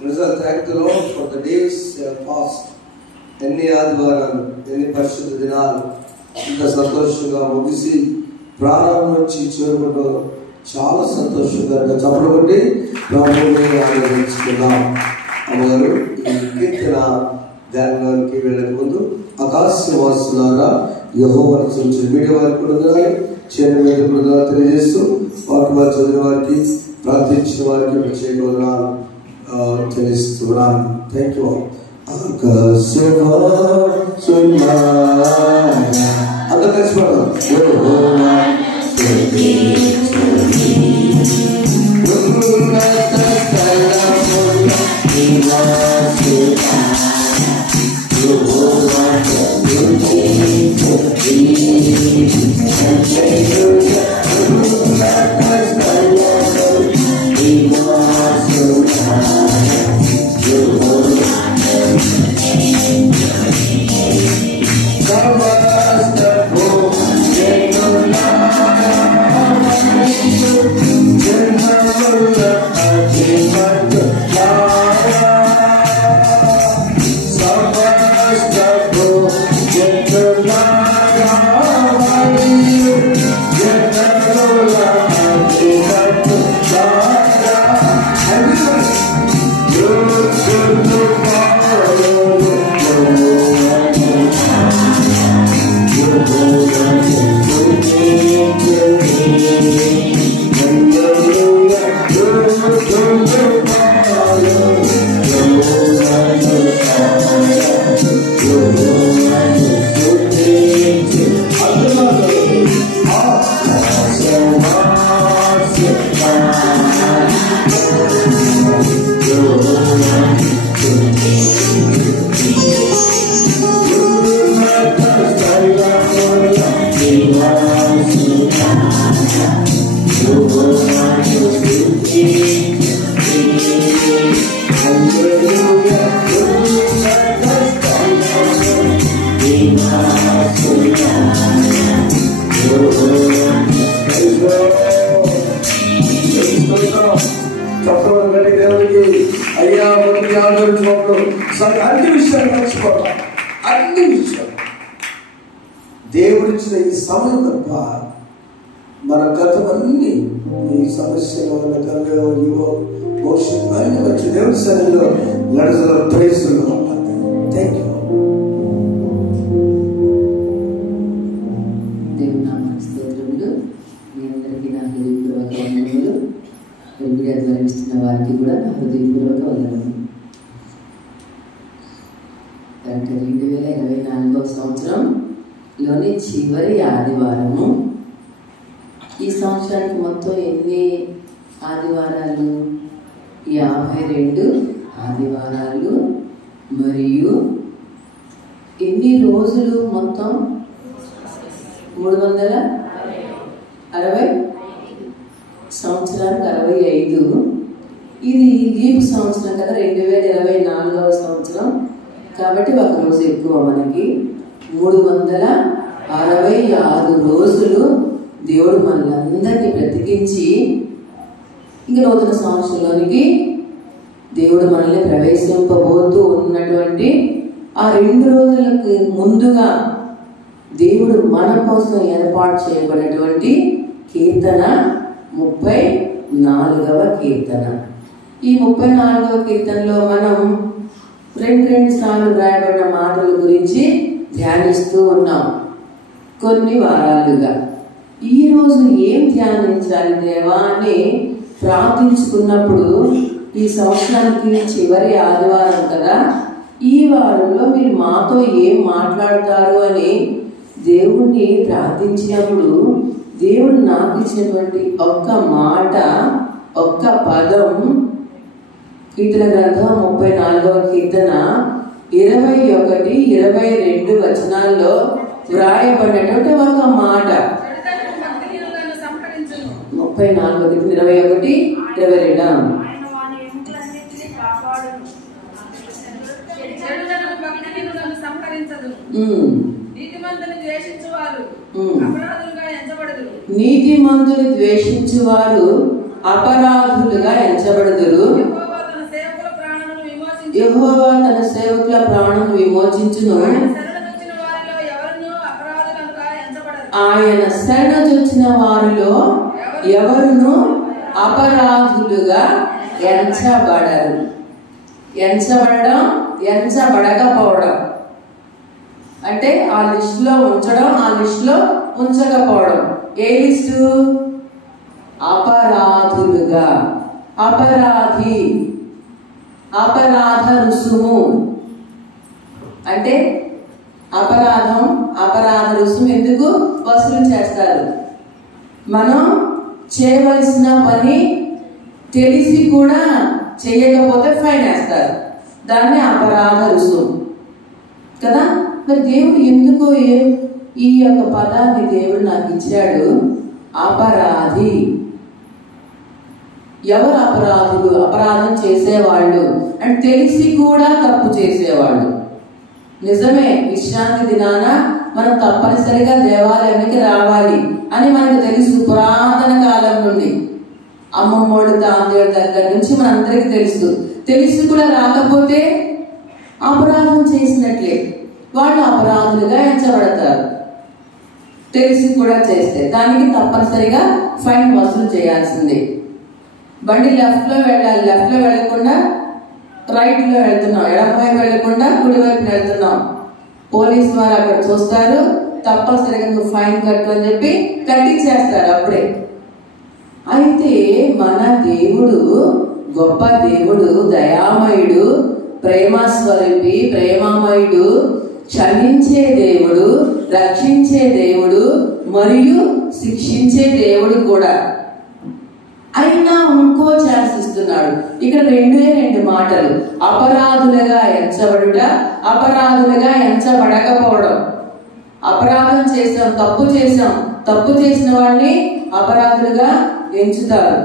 Thank the Lord for the days past. ఎన్ని ఆదివారాలు, ఎన్ని పరిశుద్ధ దినాలు ఇంత సంతోషంగా ముగిసి ప్రారంభం నుంచి చేరుకుంటూ చాలా సంతోషంగా చెప్పబడి ప్రభువుని ఆనందించుకున్నాం. అమ్మగారు ఈ కీర్తన ధ్యానంలోకి వెళ్ళక ముందు ఆకాశవాసులారా యెహోవాను స్తుతించండి. మీడియా వారికి కూడా చేరిన మీద కూడా తెలియజేస్తూ వాక్యాలు చదివిన వారికి ప్రార్థించిన వారికి ప్రత్యేక వందనాలు తెలుస్తున్నాను. Thank you. అందరూ కలిసి దేవుడిచ్చిన ఈ సమయం తప్ప మన గతమన్నీ ఈ సమస్యలో ఇవో భవిష్యత్తు అన్ని వచ్చి దేవుడి సన్నిధిలో నడుచులో ప్రేసులు. Thank you. దేవుని నామానికి స్తోత్రములు. మీ అందరికీ నా హృదయపూర్వక వందనములు. వెలుగుగా ధ్వనిస్తున్న వారికి కూడా నా హృదయపూర్వక వందనములు. 2024 సంవత్సరంలోని చివరి ఆదివారము. ఈ సంవత్సరానికి మొత్తం ఎన్ని ఆదివారాలు? 52 ఆదివారాలు. మరియు ఎన్ని రోజులు మొత్తం? 360 సంవత్సరానికి 65. ఇది లీప్ సంవత్సరం కదా, 2024 సంవత్సరం కాబట్టి ఒక రోజు ఎక్కువ. మనకి 366 రోజులు దేవుడు మనల్ని బ్రతికించి ఇంకా నూతన సంవత్సరంలోనికి దేవుడు మనల్ని ప్రవేశింపబోతూ ఉన్నటువంటి ఆ 2 రోజులకు ముందుగా దేవుడు మన కోసం ఏర్పాటు చేయబడినటువంటి కీర్తన 34వ కీర్తన. ఈ 34వ కీర్తనలో మనం రెండు సార్లు రాయబడిన మాటల గురించి ధ్యానిస్తూ ఉన్నాం కొన్ని వారాలుగా. ఈ రోజు ఏం ధ్యానించాలి దేవా అని ప్రార్థించుకున్నప్పుడు, ఈ సంవత్సరానికి చివరి ఆదివారం కదా, ఈ వారంలో మీరు మాతో ఏం మాట్లాడతారు అని దేవుణ్ణి ప్రార్థించినప్పుడు దేవుడు నాకు ఇచ్చినటువంటి ఒక్క మాట, ఒక్క పదం కీర్తన గ్రంథం 34వ కీర్తన 21, 22 వచనాల్లో వ్రాయబడినటువంటి ఒక మాట. 34 21 22 నీతిమంతుని ద్వేషించువారు అపరాధులుగా ఎంచబడుదురు. యెహోవా తన సేవకుల ప్రాణం విమోచించును. ఆయన శరణొచ్చిన వారిలో ఎవరును అపరాధులుగా ఎంచబడరు. ఎంచబడడం, ఎంచబడకపోవడం అంటే ఆ లిస్టులో ఉంచడం, ఆ లిస్టులో ఉంచకపోవడం. ఏ లిస్టు? అపరాధులుగా. అపరాధి, అపరాధ రుసుము అంటే అపరాధం, అపరాధ రుసుము ఎందుకు వసూలు చేస్తారు? మనం చేయవలసిన పని తెలిసి కూడా చేయకపోతే ఫైన్ వేస్తారు. దాన్ని అపరాధ రుసుము కదా. మరి దేవుడు ఎందుకో ఈ యొక్క పదాన్ని దేవుడు నాకు ఇచ్చాడు? అపరాధి. ఎవరు అపరాధులు? అపరాధం చేసేవాళ్ళు అంటే తెలిసి కూడా తప్పు చేసేవాళ్ళు. నిజమే, విశ్రాంతి దినాన మనం తప్పనిసరిగా దేవాలయానికి రావాలి అని మనకు తెలుసు. పురాతన కాలం నుండి అమ్మమ్మోడు తాందేడు దగ్గర నుంచి మనందరికీ తెలుసు. తెలిసి కూడా రాకపోతే అపరాధం చేసినట్లే, వాళ్ళు అపరాధులుగా ఎంచబడతారు. తెలిసి కూడా చేస్తే దానికి తప్పనిసరిగా ఫైన్ వసూలు చేయాల్సిందే. బండి లెఫ్ట్ లో వెళ్ళాలి, లెఫ్ట్ లో వెళ్లకుండా రైట్ లో వెళ్తున్నాం, ఎడమవైపు వెళ్లకుండా కుడివైపు వెళ్తున్నాం. పోలీసు వారు అక్కడ చూస్తారు, తప్పనిసరిగా నువ్వు ఫైన్ కట్టు అని చెప్పి కట్టించేస్తారు అప్పుడే. అయితే మన దేవుడు గొప్ప దేవుడు, దయామయుడు, ప్రేమస్వరూపి, ప్రేమమయుడు, క్షమించే దేవుడు, రక్షించే దేవుడు మరియు శిక్షించే దేవుడు కూడా. అయినా ఇంకో ఛాన్స్ ఇస్తున్నాడు. ఇక్కడ రెండు మాటలు, అపరాధులుగా ఎంచబడుట, అపరాధులుగా ఎంచబడకపోవడం. అపరాధం చేసాం, తప్పు చేసాం, తప్పు చేసిన వాడిని అపరాధులుగా ఎంచుతారు.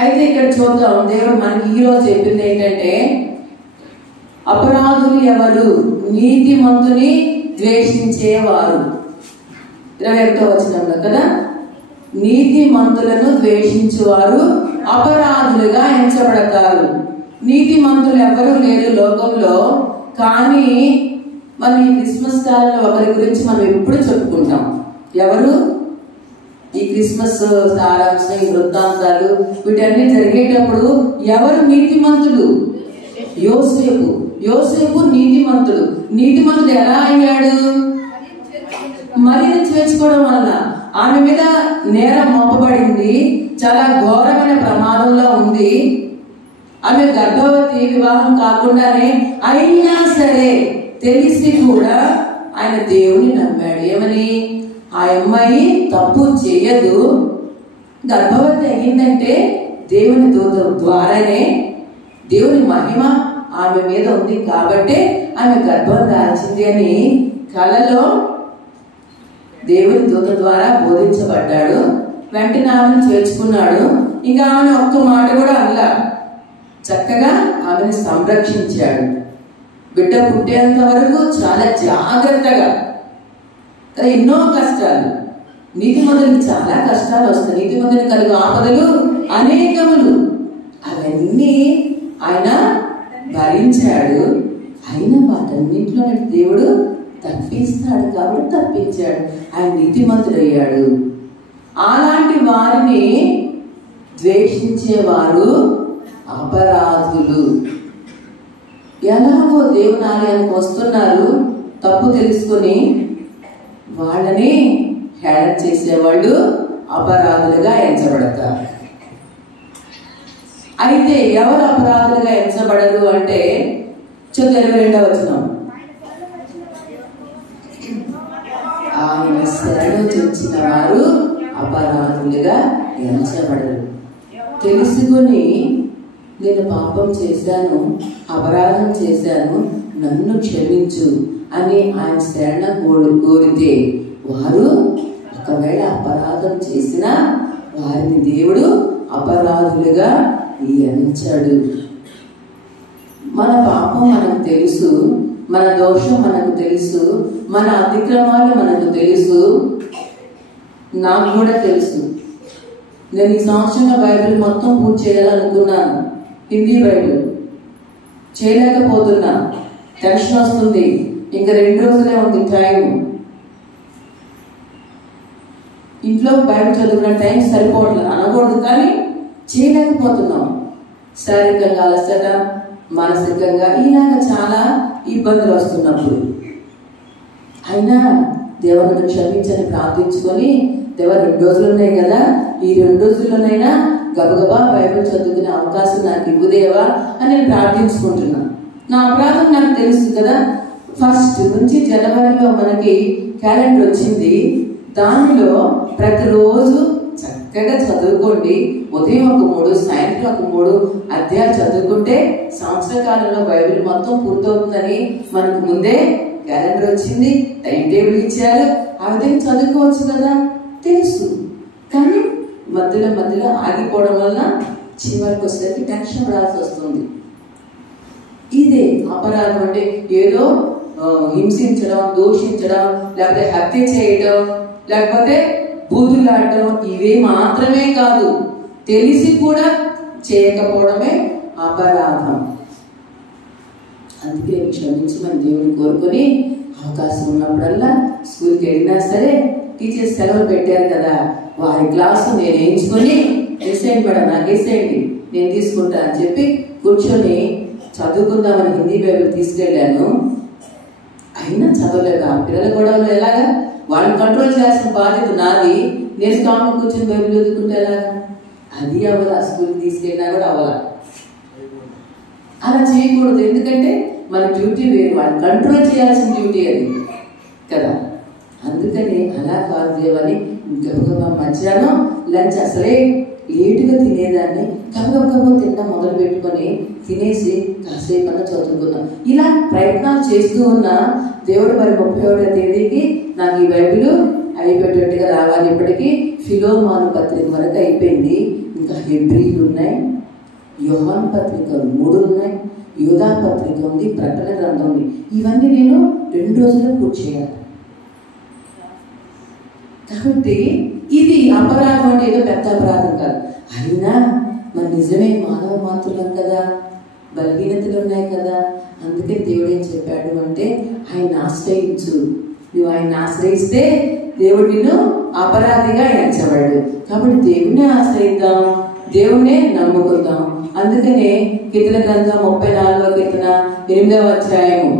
అయితే ఇక్కడ చూద్దాం, దేవుడు మనకి ఈరోజు చెప్పింది ఏంటంటే, అపరాధులు ఎవరు? నీతిమంతుని ద్వేషించేవారు. 21వ వచనంలో కదా, నీతిమంతులను ద్వేషించువారు అపరాధులుగా ఎంచబడతారు. నీతిమంతులు ఎవరు లేరు లోకంలో. కానీ మనం ఈ క్రిస్మస్ కాలంలో ఒకరి గురించి మనం ఎప్పుడు చెప్పుకుంటాం. ఎవరు? ఈ క్రిస్మస్ సారాంశం, ఈ వృత్తాంతాలు వీటన్ని జరిగేటప్పుడు ఎవరు నీతిమంతుడు? యోసేపు. యోసేపు నీతిమంతుడు. నీతిమంతుడు ఎలా అయ్యాడు? మరియను చేర్చుకోవడం వల్ల. ఆమె మీద నేరం మోపబడింది, చాలా ఘోరమైన ప్రమాదంలో ఉంది. ఆమె గర్భవతి, వివాహం కాకుండానే. అయినా సరే తెలిసి కూడా ఆయన దేవుని నమ్మాడు. ఏమని? ఆ అమ్మాయి తప్పు చేయదు, గర్భవతి అయ్యిందంటే దేవుని దూత ద్వారానే, దేవుని మహిమ ఆమె మీద ఉంది కాబట్టి ఆమె గర్భం దాల్చింది అని కలలో దేవుని దూత ద్వారా బోధించబడ్డాడు. వెంటనే ఆమెను చేర్చుకున్నాడు. ఇంకా ఆమె ఒక్క మాట కూడా అనలా, చక్కగా ఆమెను సంరక్షించాడు. బిడ్డ పుట్టేంత వరకు చాలా జాగ్రత్తగా. ఎన్నో కష్టాలు, నీతిమంతునికి చాలా కష్టాలు వస్తాయి. నీతిమంతునికి కలుగు ఆపదలు అనేకములు. అవన్నీ ఆయన భరించాడు. అయిన వాటన్నింటిలో దేవుడు తప్పిస్తాడు కాబట్టి తప్పించాడు. ఆయన నీతిమంతుడయ్యాడు. అలాంటి వారిని ద్వేషించేవారు అపరాధులు. ఎలాగో దేవుని ఆలయానికి వస్తున్నారు, తప్పు తెలుసుకుని వాళ్ళని హేళన చేసేవాళ్ళు అపరాధులుగా ఎంచబడతారు. అయితే ఎవరు అపరాధులుగా ఎంచబడరు అంటే 22వ వచనం, ఆయన శరణొచ్చిన వారు అపరాధులుగా ఎంచబడరు. తెలుసుకుని నేను పాపం చేశాను, అపరాధం చేశాను, నన్ను క్షమించు అని ఆయన శరణ కోరితే వారు ఒకవేళ అపరాధం చేసినా వారిని దేవుడు అపరాధులుగా ఎంచడు. మన పాపం మనకు తెలుసు, మన దోషం మనకు తెలుసు, మన అతిక్రమాలు మనకు తెలుసు. నాకు కూడా తెలుసు. నేను ఈ సంవత్సరంగా బైబిల్ మొత్తం పూర్తి చేయాలనుకున్నాను. హిందీ బైబిల్ చేయలేకపోతున్నా, టెన్షన్ వస్తుంది, ఇంకా 2 రోజులే ఉంది టైం, ఇంట్లో బైబిల్ చదువుకున్న టైం సరిపోవట్లేదు అనకూడదు, కానీ చేయలేకపోతున్నాం. శారీరకంగా అలసట, మానసికంగా ఇలాగ చాలా ఇబ్బందులు వస్తున్నప్పుడు అయినా దేవుని క్షమించని ప్రార్థించుకొని, దేవా 2 రోజులు ఉన్నాయి కదా, ఈ 2 రోజుల్లోనైనా గబగబా బైబిల్ చదువుకునే అవకాశం నాకు ఇవ్వుదేవా అని నేను ప్రార్థించుకుంటున్నా. నా అపరాధం నాకు తెలుసు కదా. 1st నుంచి జనవరిలో మనకి క్యాలెండర్ వచ్చింది, దానిలో ప్రతిరోజు చక్కగా చదువుకోండి, ఉదయం ఒక 3, సాయంత్రం ఒక 3 అధ్యాయాలు చదువుకుంటే సంవత్సర కాలంలో బైబిల్ మొత్తం పూర్తవుతుందని మనకు ముందే క్యాలెండర్ వచ్చింది, టైం టేబుల్ ఇచ్చారు. ఆ విధంగా చదువుకోవచ్చు కదా తెలుసు, కానీ మధ్యలో ఆగిపోవడం వల్ల చివరికి వచ్చేసరికి టెన్షన్ పడాల్సి వస్తుంది. ఇదే అపరాధం అంటే ఏదో హింసించడం, దూషించడం, లేకపోతే హత్య చేయడం, లేకపోతే బూతులాడటం, ఇవే మాత్రమే కాదు, తెలిసి కూడా చేయకపోవడమే అపరాధం. అందుకే క్షమించమని దేవుని కోరుకొని, అవకాశం ఉన్నప్పుడల్లా స్కూల్కి వెళ్ళినా సరే టీచర్స్ సెలవులు పెట్టారు కదా, వారి క్లాసు నేను ఎంచుకొని వేసేయండి మేడం, నాకు వేసేయండి, నేను తీసుకుంటా అని చెప్పి కూర్చొని చదువుకుందామని హిందీ బైబిల్ తీసుకెళ్ళాను. అయినా చదవలేదు. ఆ పిల్లల గొడవలు ఎలాగా, వాళ్ళని కంట్రోల్ చేయాల్సిన బాధ్యత నాది. నేను కాము కూర్చొని బైబిల్ చదువుకుంటే ఎలాగా, అది అవ్వాల. స్కూల్కి తీసుకెళ్ళినా కూడా అవ్వాల. అలా చేయకూడదు, ఎందుకంటే మన డ్యూటీ వేరు, వాళ్ళని కంట్రోల్ చేయాల్సిన డ్యూటీ అది కదా. అందుకని అలా కాదు దేవని గబగబా మధ్యాహ్నం లంచ్ అసలే లేటుగా తినేదాన్ని, గబగబా తినడం మొదలు పెట్టుకొని తినేసి కాసేపు అన్న చదువుకున్నాం. ఇలా ప్రయత్నాలు చేస్తూ ఉన్నా దేవుడు మరి 31వ తేదీకి నాకు ఈ బైబిల్ అయిపోయేటట్టుగా రావాలి. ఇప్పటికీ ఫిలోమాను పత్రిక వరకు అయిపోయింది, ఇంకా హెబ్రీలు ఉన్నాయి, యోహాను పత్రిక 3 ఉన్నాయి, యూదా పత్రిక ఉంది, ప్రకటన గ్రంథం ఉంది. ఇవన్నీ నేను 2 రోజుల్లో పూర్తి చేయాలి. కాబట్టి ఇది అపరాధం అంటే ఏదో పెద్ద అపరాధం కాదు. అయినా మరి నిజమే మానవ మాత్రులం కదా, బలహీనతలు ఉన్నాయి కదా. అందుకే దేవుడు ఏం చెప్పాడు అంటే, ఆయన ఆశ్రయించు. నువ్వు ఆయన ఆశ్రయిస్తే దేవుడు నిన్ను అపరాధిగా ఎంచబడు. కాబట్టి దేవుణ్ణి ఆశ్రయిద్దాం, దేవుణ్ణే నమ్ముకుందాం. అందుకనే కీర్తన గ్రంథం 34వ కీర్తన 8వ అధ్యాయము,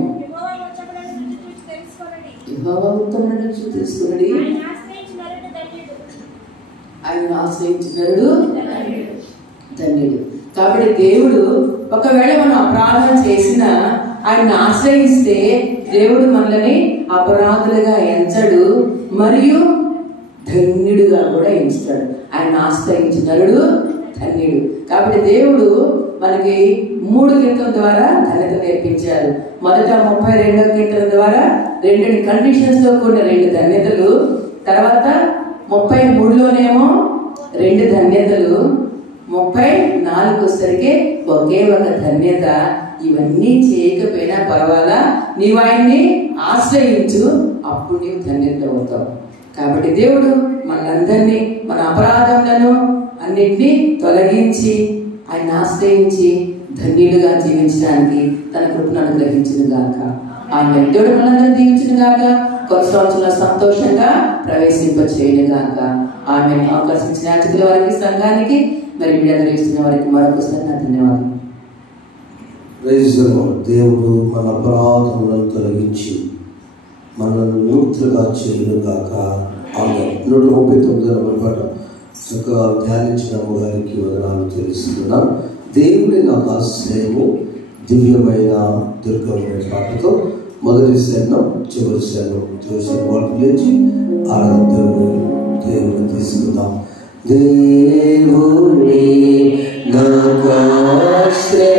యెహోవా ఉత్తముడని తెలుసుకున్నది, ఆయన ఆశ్రయించినడు ధన్యుడు. కాబట్టి దేవుడు ఒకవేళ మనం అపరాధం చేసినా ఆయన ఆశ్రయిస్తే దేవుడు మనల్ని అపరాధులుగా ఎంచడు, మరియు ధన్యుడుగా కూడా ఎంచుతాడు. ఆయన ఆశ్రయించినడు ధన్యుడు. కాబట్టి దేవుడు మనకి 3 కీర్తనల ద్వారా ధన్యత నేర్పించారు. మొదట 32వ కీర్తన ద్వారా 2 కండిషన్స్ తో కూడిన 2 ధన్యతలు, తర్వాత 33లోనేమో 2 ధన్యతలు, 34 వచ్చేసరికి ఒకే ఒక ధన్యత. ఇవన్నీ చేయకపోయినా పర్వాలా, నీవు ఆయన్ని ఆశ్రయించు, అప్పుడు నీవు ధన్యత అవుతావు. కాబట్టి దేవుడు మనందరినీ, మన అపరాధములను అన్నింటినీ తొలగించి ఆయన ఆశ్రయించి ధన్యులుగా జీవించడానికి తన కృపను అనుగ్రహించును గాక. ఆమె దేవుడు మనందరినీ దీవించును గాక. కొత్త సంవత్సరంలో సంతోషంగా ప్రవేశింపచేయును గాక. ఆమె అవకాశించిన అతిథుల వారికి, సంఘానికి, మరి మీడియాలో ఇస్తున్న వారికి మరొకసారి నా ధన్యవాదాలు. దేవుడు మన అపరాధములను తొలగించి మనల్ని నూతనగా చేయును గాక. ఆమె 139వ పాట చక్కగా ధ్యానించిన అమ్మగారికి వదనాలు తెలుస్తున్నాం. దేవుడి నాకు ఆశ్రయము, దివ్యమైన దుర్గమైన పాటతో మొదటి శరణం, చివరి శరణం వాళ్ళు లేచి దేవుని తీసుకుందాం. దేవుని నాకు ఆశ్రయ